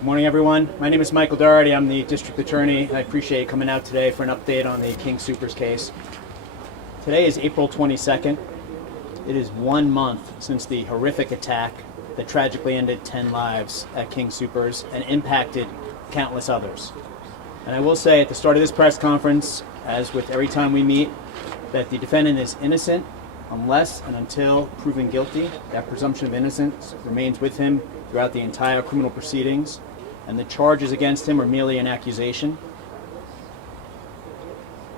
Good morning, everyone. My name is Michael Dougherty. I'm the district attorney. I appreciate you coming out today for an update on the King Soopers case. Today is April 22nd. It is 1 month since the horrific attack that tragically ended 10 lives at King Soopers and impacted countless others. And I will say at the start of this press conference, as with every time we meet, that the defendant is innocent unless and until proven guilty. That presumption of innocence remains with him throughout the entire criminal proceedings, and the charges against him are merely an accusation.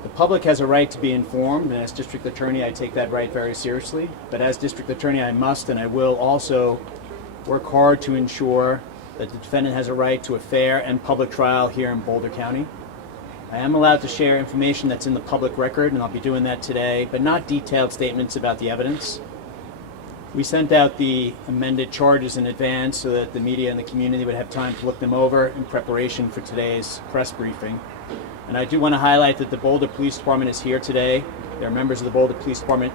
The public has a right to be informed, and as district attorney I take that right very seriously, but as district attorney I must and I will also work hard to ensure that the defendant has a right to a fair and public trial here in Boulder County. I am allowed to share information that's in the public record, and I'll be doing that today, but not detailed statements about the evidence. We sent out the amended charges in advance so that the media and the community would have time to look them over in preparation for today's press briefing. And I do want to highlight that the Boulder Police Department is here today. There are members of the Boulder Police Department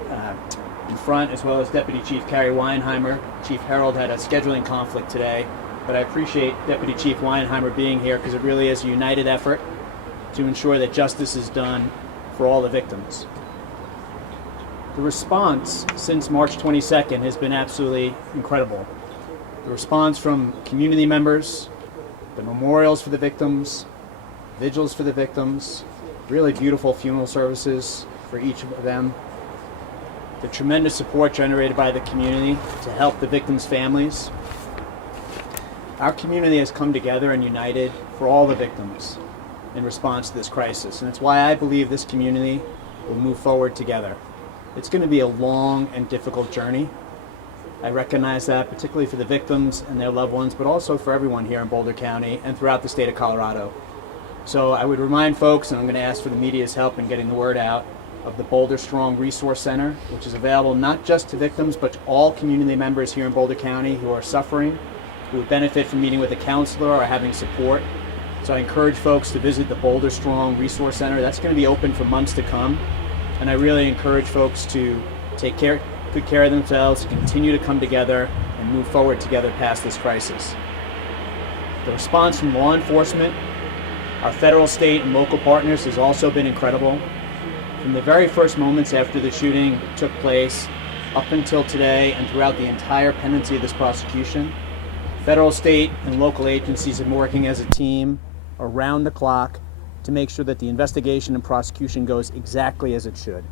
in front, as well as Deputy Chief Carrie Weinheimer. Chief Harold had a scheduling conflict today, but I appreciate Deputy Chief Weinheimer being here because it really is a united effort to ensure that justice is done for all the victims. The response since March 22nd has been absolutely incredible. The response from community members, the memorials for the victims, vigils for the victims, really beautiful funeral services for each of them, the tremendous support generated by the community to help the victims' families. Our community has come together and united for all the victims in response to this crisis, and it's why I believe this community will move forward together. It's going to be a long and difficult journey. I recognize that, particularly for the victims and their loved ones, but also for everyone here in Boulder County and throughout the state of Colorado. So I would remind folks, and I'm going to ask for the media's help in getting the word out, of the Boulder Strong Resource Center, which is available not just to victims, but to all community members here in Boulder County who are suffering, who would benefit from meeting with a counselor or having support. So I encourage folks to visit the Boulder Strong Resource Center. That's going to be open for months to come. And I really encourage folks to take good care of themselves, continue to come together, and move forward together past this crisis. The response from law enforcement, our federal, state, and local partners has also been incredible. From the very first moments after the shooting took place, up until today, and throughout the entire pendency of this prosecution, federal, state, and local agencies have been working as a team around the clock to make sure that the investigation and prosecution goes exactly as it should.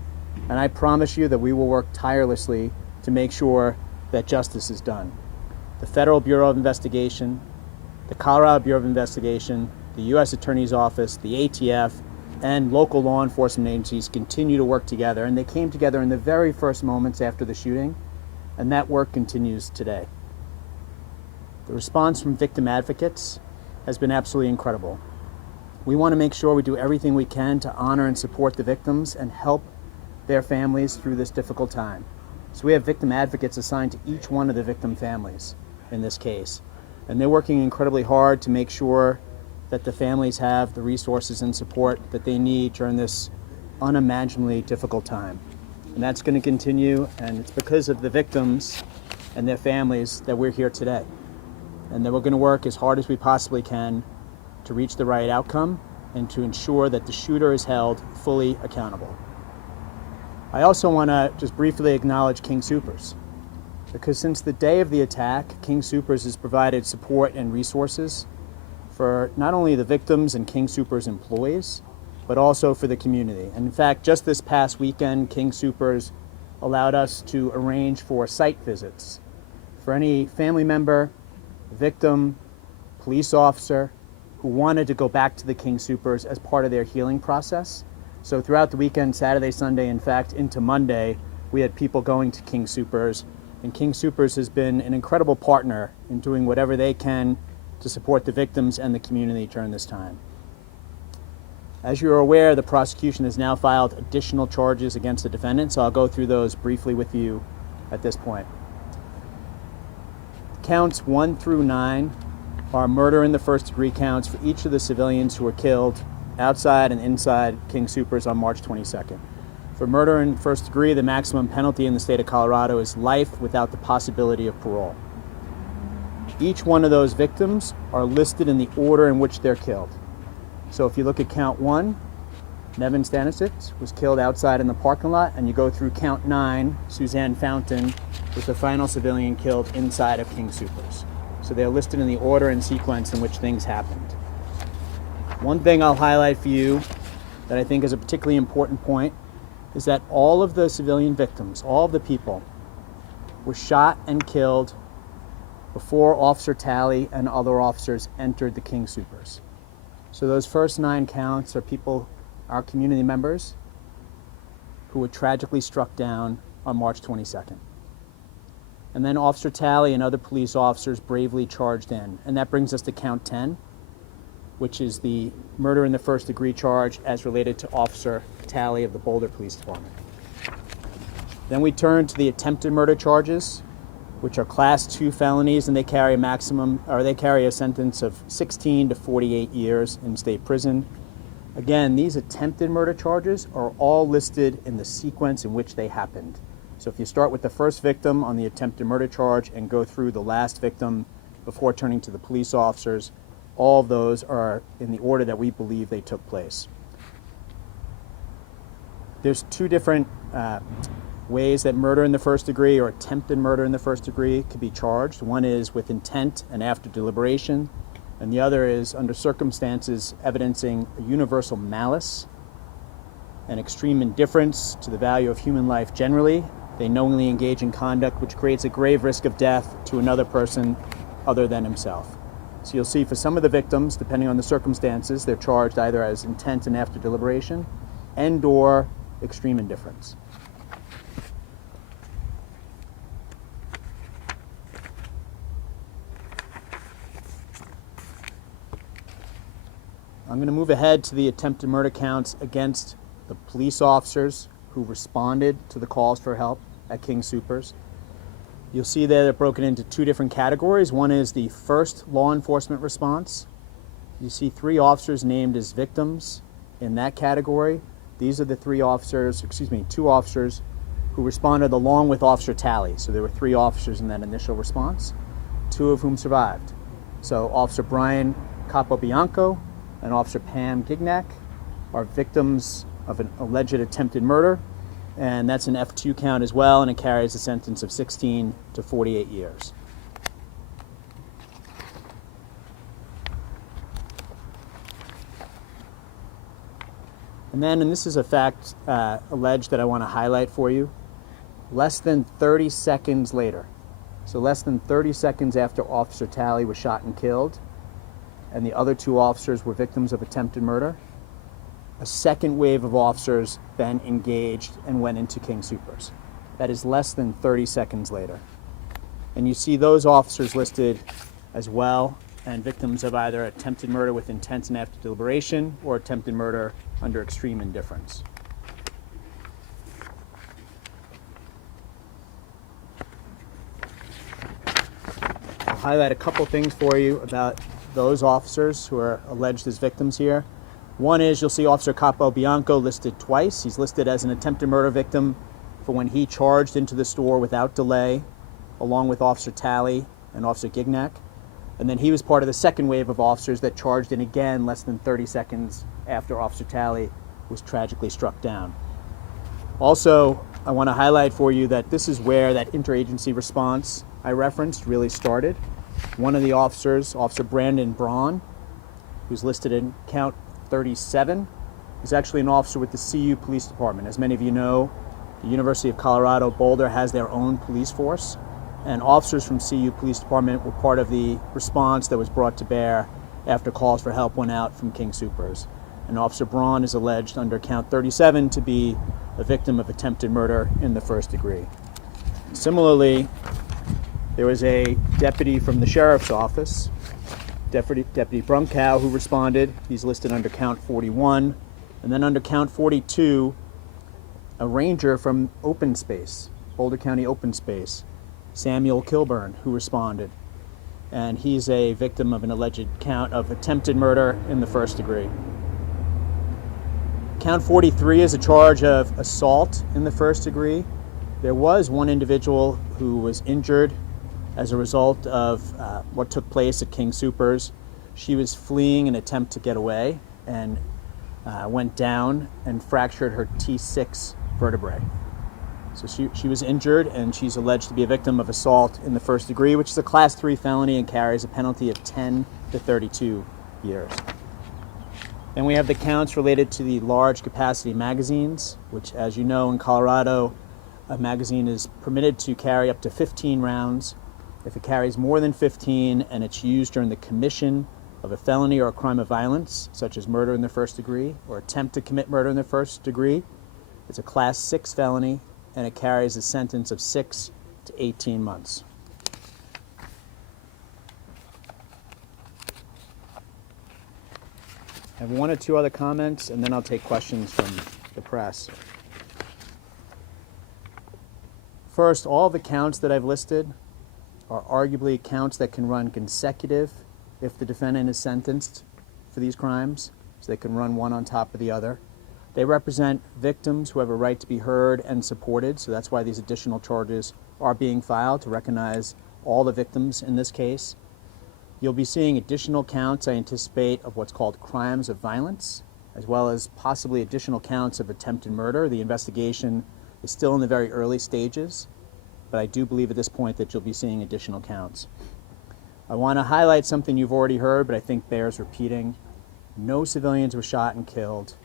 And I promise you that we will work tirelessly to make sure that justice is done. The Federal Bureau of Investigation, the Colorado Bureau of Investigation, the U.S. Attorney's Office, the ATF, and local law enforcement agencies continue to work together, and they came together in the very first moments after the shooting, and that work continues today. The response from victim advocates has been absolutely incredible. We want to make sure we do everything we can to honor and support the victims and help their families through this difficult time. So we have victim advocates assigned to each one of the victim families in this case. And they're working incredibly hard to make sure that the families have the resources and support that they need during this unimaginably difficult time. And that's going to continue, and it's because of the victims and their families that we're here today. And that we're going to work as hard as we possibly can to reach the right outcome and to ensure that the shooter is held fully accountable. I also want to just briefly acknowledge King Soopers, because since the day of the attack, King Soopers has provided support and resources for not only the victims and King Soopers employees, but also for the community. And in fact, just this past weekend, King Soopers allowed us to arrange for site visits for any family member, victim, police officer who wanted to go back to the King Soopers as part of their healing process. So throughout the weekend, Saturday, Sunday, in fact, into Monday, we had people going to King Soopers, and King Soopers has been an incredible partner in doing whatever they can to support the victims and the community during this time. As you're aware, the prosecution has now filed additional charges against the defendant, so I'll go through those briefly with you at this point. Counts 1 through 9 are murder in the first degree counts for each of the civilians who were killed outside and inside King Soopers on March 22nd. For murder in first degree, the maximum penalty in the state of Colorado is life without the possibility of parole. Each one of those victims are listed in the order in which they're killed. So if you look at count 1, Nevin Stanisic was killed outside in the parking lot, and you go through count 9, Suzanne Fountain was the final civilian killed inside of King Soopers. So they're listed in the order and sequence in which things happened. One thing I'll highlight for you that I think is a particularly important point is that all of the civilian victims, all of the people, were shot and killed before Officer Talley and other officers entered the King Soopers. So those first 9 counts are people, our community members, who were tragically struck down on March 22nd. And then Officer Talley and other police officers bravely charged in. And that brings us to count 10, which is the murder in the first degree charge as related to Officer Talley of the Boulder Police Department. Then we turn to the attempted murder charges, which are class 2 felonies, and they carry a sentence of 16 to 48 years in state prison. Again, these attempted murder charges are all listed in the sequence in which they happened. So if you start with the first victim on the attempted murder charge and go through the last victim before turning to the police officers, all of those are in the order that we believe they took place. There's 2 different ways that murder in the first degree or attempted murder in the first degree could be charged. One is with intent and after deliberation, and the other is under circumstances evidencing a universal malice and extreme indifference to the value of human life generally. They knowingly engage in conduct which creates a grave risk of death to another person other than himself. So you'll see for some of the victims, depending on the circumstances, they're charged either as intent and after deliberation and/or extreme indifference. I'm going to move ahead to the attempted murder counts against the police officers who responded to the calls for help at King Soopers. You'll see there they're broken into 2 different categories. One is the first law enforcement response. You see 3 officers named as victims in that category. These are the 2 officers who responded along with Officer Talley. So there were 3 officers in that initial response, 2 of whom survived. So Officer Brian Capobianco and Officer Pam Gignac are victims of an alleged attempted murder, and that's an F2 count as well, and it carries a sentence of 16 to 48 years. And this is a fact alleged that I want to highlight for you, less than 30 seconds later, so less than 30 seconds after Officer Talley was shot and killed, and the other 2 officers were victims of attempted murder, a second wave of officers then engaged and went into King Soopers. That is less than 30 seconds later. And you see those officers listed as well, and victims of either attempted murder with intent and after deliberation or attempted murder under extreme indifference. I'll highlight a couple things for you about those officers who are alleged as victims here. One is you'll see Officer Capobianco listed twice. He's listed as an attempted murder victim for when he charged into the store without delay, along with Officer Talley and Officer Gignac. And then he was part of the second wave of officers that charged in again less than 30 seconds after Officer Talley was tragically struck down. Also, I want to highlight for you that this is where that interagency response I referenced really started. One of the officers, Officer Brandon Braun, who's listed in count 37, is actually an officer with the CU Police Department. As many of you know, the University of Colorado Boulder has their own police force, and officers from CU Police Department were part of the response that was brought to bear after calls for help went out from King Soopers. And Officer Braun is alleged under count 37 to be a victim of attempted murder in the first degree. Similarly, there was a deputy from the sheriff's office, Deputy Brunkow, who responded. He's listed under count 41. And then under count 42, a ranger from Open Space, Boulder County Open Space, Samuel Kilburn, who responded. And he's a victim of an alleged count of attempted murder in the first degree. Count 43 is a charge of assault in the first degree. There was one individual who was injured as a result of what took place at King Soopers. She was fleeing an attempt to get away and went down and fractured her T6 vertebrae. So she was injured, and she's alleged to be a victim of assault in the first degree, which is a Class 3 felony and carries a penalty of 10 to 32 years. Then we have the counts related to the large capacity magazines, which, as you know, in Colorado, a magazine is permitted to carry up to 15 rounds. If it carries more than 15 and it's used during the commission of a felony or a crime of violence, such as murder in the first degree or attempt to commit murder in the first degree, it's a Class 6 felony, and it carries a sentence of 6 to 18 months. I have one or two other comments, and then I'll take questions from the press. First, all the counts that I've listed are arguably counts that can run consecutive if the defendant is sentenced for these crimes, so they can run one on top of the other. They represent victims who have a right to be heard and supported, so that's why these additional charges are being filed, to recognize all the victims in this case. You'll be seeing additional counts, I anticipate, of what's called crimes of violence, as well as possibly additional counts of attempted murder. The investigation is still in the very early stages, but I do believe at this point that you'll be seeing additional counts. I want to highlight something you've already heard, but I think bears repeating. No civilians were shot and killed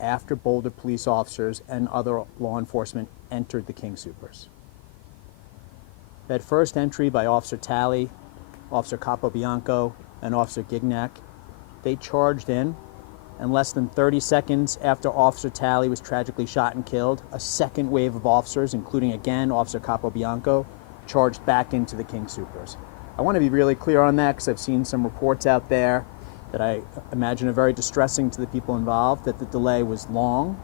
after Boulder police officers and other law enforcement entered the King Soopers. That first entry by Officer Talley, Officer Capobianco, and Officer Gignac, they charged in, and less than 30 seconds after Officer Talley was tragically shot and killed, a second wave of officers, including again Officer Capobianco, charged back into the King Soopers. I want to be really clear on that because I've seen some reports out there that I imagine are very distressing to the people involved, that the delay was long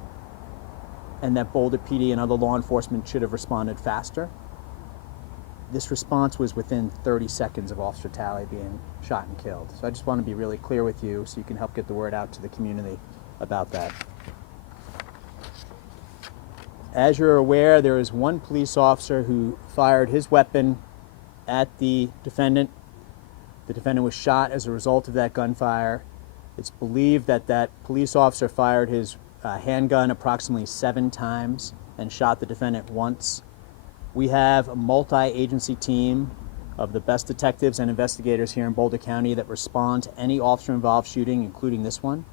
and that Boulder PD and other law enforcement should have responded faster. This response was within 30 seconds of Officer Talley being shot and killed. So I just want to be really clear with you so you can help get the word out to the community about that. As you're aware, there is one police officer who fired his weapon at the defendant. The defendant was shot as a result of that gunfire. It's believed that that police officer fired his handgun approximately 7 times and shot the defendant once. We have a multi-agency team of the best detectives and investigators here in Boulder County that respond to any officer-involved shooting, including this one.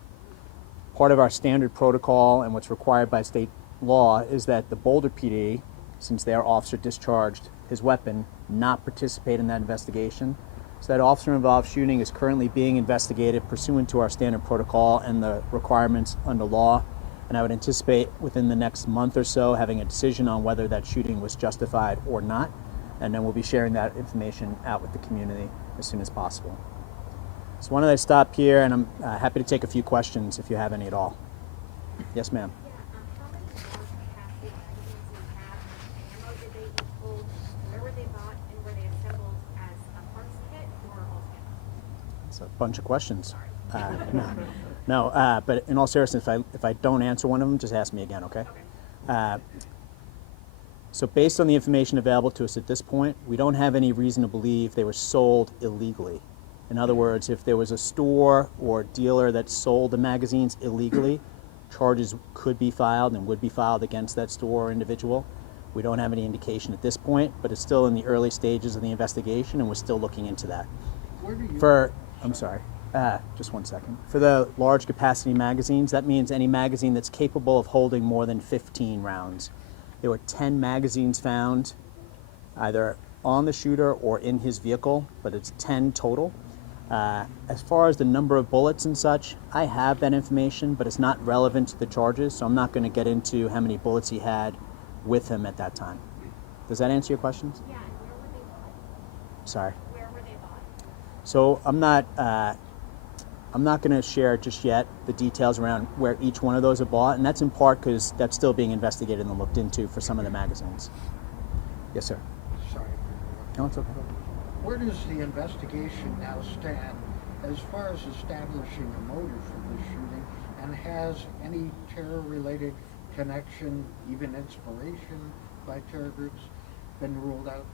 Part of our standard protocol and what's required by state law is that the Boulder PD, since their officer discharged his weapon, not participate in that investigation. So that officer-involved shooting is currently being investigated pursuant to our standard protocol and the requirements under law. And I would anticipate within the next month or so having a decision on whether that shooting was justified or not. And then we'll be sharing that information out with the community as soon as possible. So why don't I stop here, and I'm happy to take a few questions if you have any at all. Yes, ma'am. How many capacity magazines do you have? Ammo did they hold? Where were they bought, and were they assembled as a parts kit or altogether? It's a bunch of questions. No, but in all seriousness, if I don't answer one of them, just ask me again, okay? So based on the information available to us at this point, we don't have any reason to believe they were sold illegally. In other words, if there was a store or dealer that sold the magazines illegally, charges could be filed and would be filed against that store or individual. We don't have any indication at this point, but it's still in the early stages of the investigation, and we're still looking into that. Just one second. For the large capacity magazines, that means any magazine that's capable of holding more than 15 rounds. There were 10 magazines found either on the shooter or in his vehicle, but it's 10 total. As far as the number of bullets and such, I have that information, but it's not relevant to the charges, so I'm not going to get into how many bullets he had with him at that time. Does that answer your questions? Yeah, and where were they bought? Sorry. Where were they bought? So I'm not going to share just yet the details around where each one of those are bought, and that's in part because that's still being investigated and looked into for some of the magazines. Yes, sir. Sorry. No, it's okay. Where does the investigation now stand as far as establishing a motive for this shooting, and has any terror-related connection, even inspiration by terror groups, been ruled out?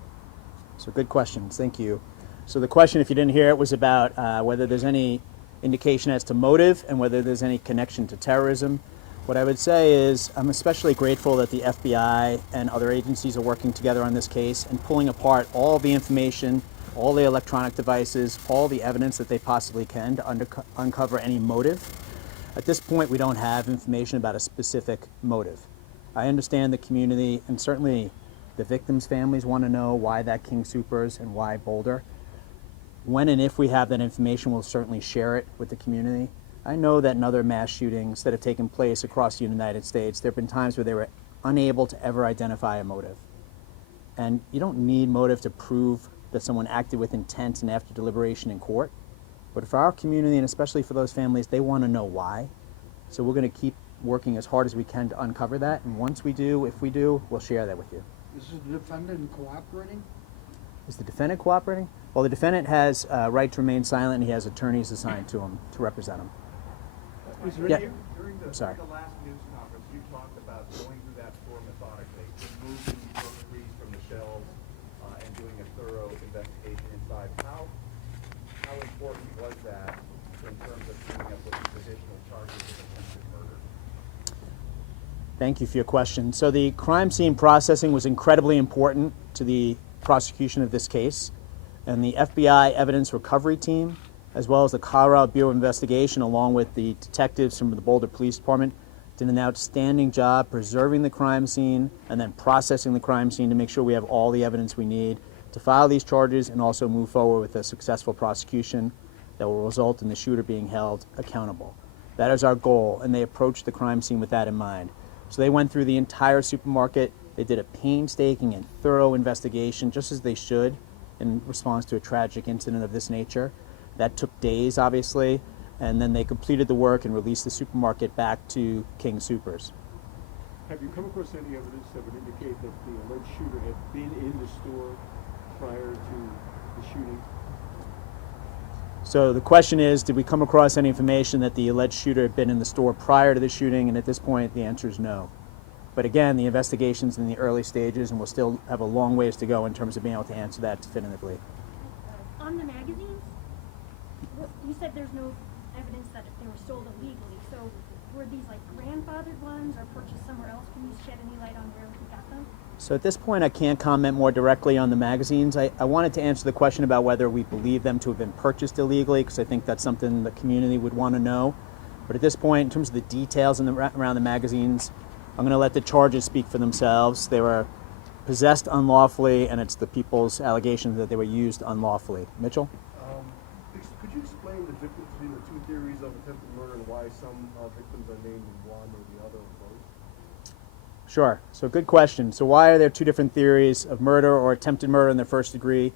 So good questions. Thank you. So the question, if you didn't hear it, was about whether there's any indication as to motive and whether there's any connection to terrorism. What I would say is I'm especially grateful that the FBI and other agencies are working together on this case and pulling apart all the information, all the electronic devices, all the evidence that they possibly can to uncover any motive. At this point, we don't have information about a specific motive. I understand the community, and certainly the victims' families want to know why that King Soopers and why Boulder. When and if we have that information, we'll certainly share it with the community. I know that in other mass shootings that have taken place across the United States, there have been times where they were unable to ever identify a motive. And you don't need motive to prove that someone acted with intent and after deliberation in court. But for our community, and especially for those families, they want to know why. So we're going to keep working as hard as we can to uncover that. And once we do, if we do, we'll share that with you. Is the defendant cooperating? Is the defendant cooperating? Well, the defendant has a right to remain silent, and he has attorneys assigned to him to represent him. Yeah. During the last news conference, you talked about going through that store methodically, removing groceries from the shelves, and doing a thorough investigation inside. How important was that in terms of coming up with these additional charges of attempted murder? Thank you for your question. So the crime scene processing was incredibly important to the prosecution of this case, and the FBI evidence recovery team, as well as the Colorado Bureau of Investigation, along with the detectives from the Boulder Police Department, did an outstanding job preserving the crime scene and then processing the crime scene to make sure we have all the evidence we need to file these charges and also move forward with a successful prosecution that will result in the shooter being held accountable. That is our goal, and they approached the crime scene with that in mind. So they went through the entire supermarket. They did a painstaking and thorough investigation, just as they should, in response to a tragic incident of this nature. That took days, obviously, and then they completed the work and released the supermarket back to King Soopers. Have you come across any evidence that would indicate that the alleged shooter had been in the store prior to the shooting? So the question is, did we come across any information that the alleged shooter had been in the store prior to the shooting? And at this point, the answer is no. But again, the investigation's in the early stages, and we'll still have a long ways to go in terms of being able to answer that definitively. On the magazines, you said there's no evidence that they were sold illegally. So were these like grandfathered ones or purchased somewhere else? Can you shed any light on where we got them? So at this point, I can't comment more directly on the magazines. I wanted to answer the question about whether we believe them to have been purchased illegally, because I think that's something the community would want to know. But at this point, in terms of the details around the magazines, I'm going to let the charges speak for themselves. They were possessed unlawfully, and it's the people's allegations that they were used unlawfully. Mitchell? Could you explain the difference between the two theories of attempted murder and why some victims are named in one or the other or both? Sure. So good question. So why are there two different theories of murder or attempted murder in the first degree?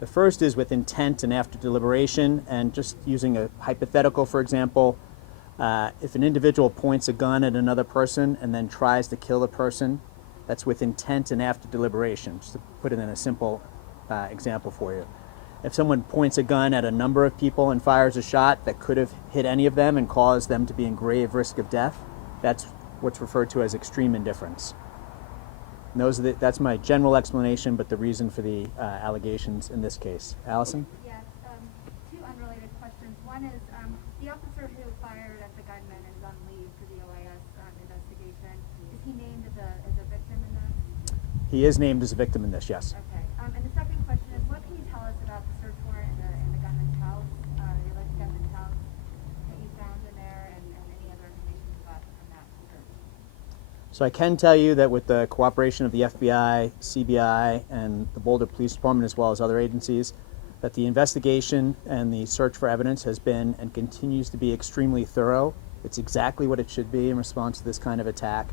The first is with intent and after deliberation, and just using a hypothetical, for example, if an individual points a gun at another person and then tries to kill the person, that's with intent and after deliberation, just to put it in a simple example for you. If someone points a gun at a number of people and fires a shot that could have hit any of them and caused them to be in grave risk of death, that's what's referred to as extreme indifference. And that's my general explanation, but the reason for the allegations in this case. Allison? Yes, two unrelated questions. One is the officer who fired at the gunman is on leave for the OIS investigation. Is he named as a victim in this? He is named as a victim in this, yes. Okay. And the second question is, what can you tell us about the search warrant in the gunman's house, the alleged gunman's house that you found in there, and any other information you got from that search? So I can tell you that with the cooperation of the FBI, CBI, and the Boulder Police Department, as well as other agencies, that the investigation and the search for evidence has been and continues to be extremely thorough. It's exactly what it should be in response to this kind of attack.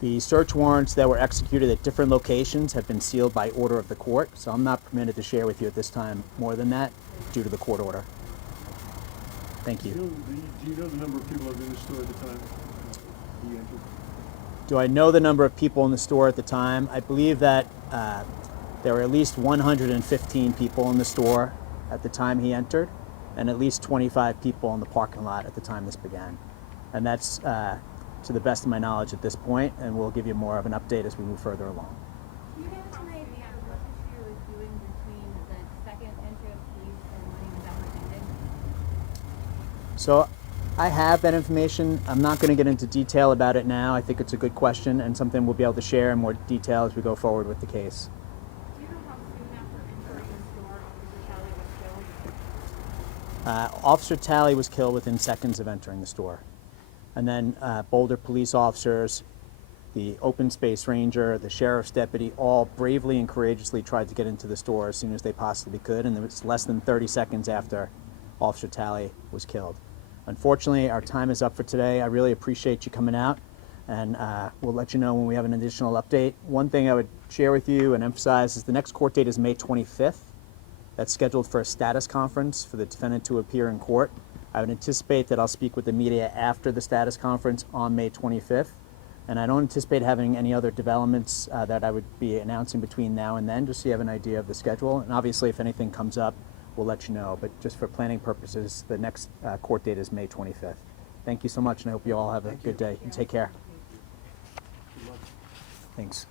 The search warrants that were executed at different locations have been sealed by order of the court, so I'm not permitted to share with you at this time more than that due to the court order. Thank you. Do you know the number of people that were in the store at the time he entered? Do I know the number of people in the store at the time? I believe that there were at least 115 people in the store at the time he entered, and at least 25 people in the parking lot at the time this began. And that's to the best of my knowledge at this point, and we'll give you more of an update as we move further along. Do you have an idea of what the shooter was doing So I have that information. I'm not going to get into detail about it now. I think it's a good question and something we'll be able to share in more detail as we go forward with the case. Do you know how soon after entering the store Officer Talley was killed? Officer Talley was killed within seconds of entering the store. And then Boulder police officers, the open space ranger, the sheriff's deputy, all bravely and courageously tried to get into the store as soon as they possibly could, and it was less than 30 seconds after Officer Talley was killed. Unfortunately, our time is up for today. I really appreciate you coming out, and we'll let you know when we have an additional update. One thing I would share with you and emphasize is the next court date is May 25th. That's scheduled for a status conference for the defendant to appear in court. I would anticipate that I'll speak with the media after the status conference on May 25th. And I don't anticipate having any other developments that I would be announcing between now and then, just so you have an idea of the schedule. And obviously, if anything comes up, we'll let you know. But just for planning purposes, the next court date is May 25th. Thank you so much, and I hope you all have a good day. And take care. Thanks.